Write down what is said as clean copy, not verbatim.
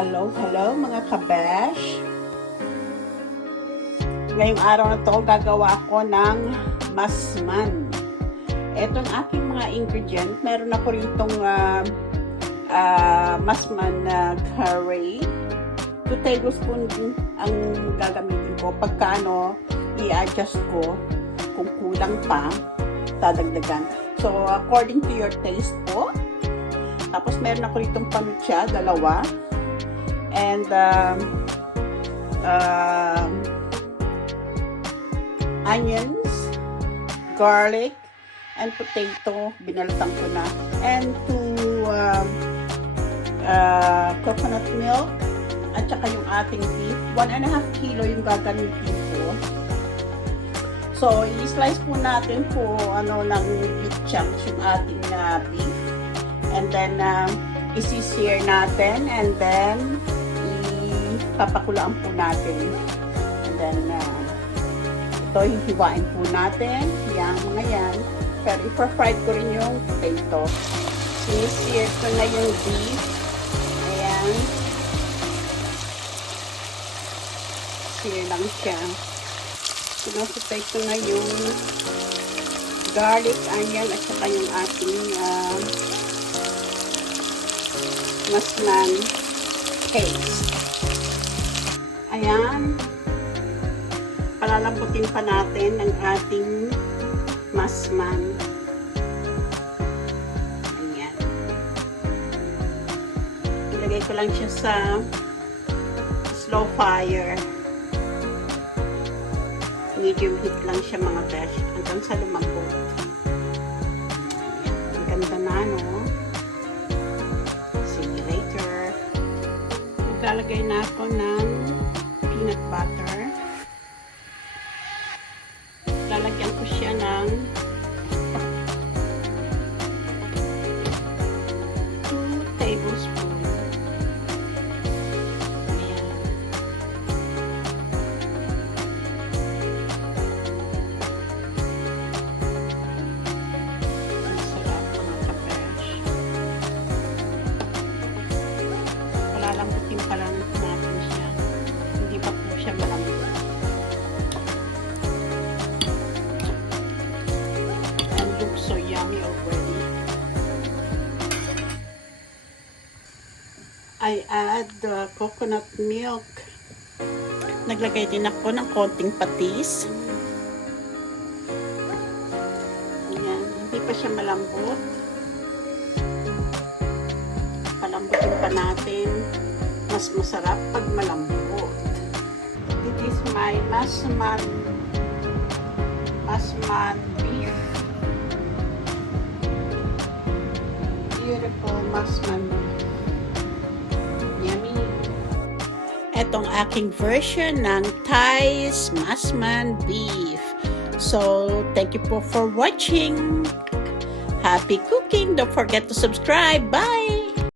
Hello mga kabesh. Ngayong araw na to, gagawa ako ng masman. Ito ang aking mga ingredient. Meron ako ritong masman na curry. 2 tablespoons ang gagamitin ko. Pagka i-adjust ko, kung kulang pa, dadagdagan. So, according to your taste po. Tapos, meron ako ritong panucha, 2. And onions, garlic, and potato, binalatan ko na. And 2 coconut milk, at saka yung ating beef. 1.5 kilo yung gagamitin ko. So, i-slice po natin po ng big chunks yung ating beef. And then, isi-sear natin. And then, papakulaan po natin. And then, ito hihiwain po natin. Yang mga yan. Pero i-fried ko rin yung potato. Sinisir ko na yung beef. Ayan. Sear lang siya. Sinusutay ko na yung garlic, onion, at saka yung ating masman paste. Ayan. Palalambutin pa natin ang ating masman. Ayan. Ilagay ko lang siya sa slow fire. Medium heat lang siya mga besh. Hanggang sa lumambot. Ayan. Ang ganda na, no? See you later. Maglalagay na ako ng peanut butter. Lalagyan ko siya ng 2 tablespoons. Ayan. Ang sarap mga kapesh. Palalambutin pa lang natin siya. Hindi pa po siya malambot. So yummy already. I add the coconut milk. Naglagay din ako ng konting patis. Ayan, hindi pa siya malambot. Palambutin pa natin. Mas masarap pag malambot. This is my masman beef. Beautiful masman. Yummy. Etong aking version ng Thai's masman beef. So, thank you po for watching. Happy cooking. Don't forget to subscribe. Bye!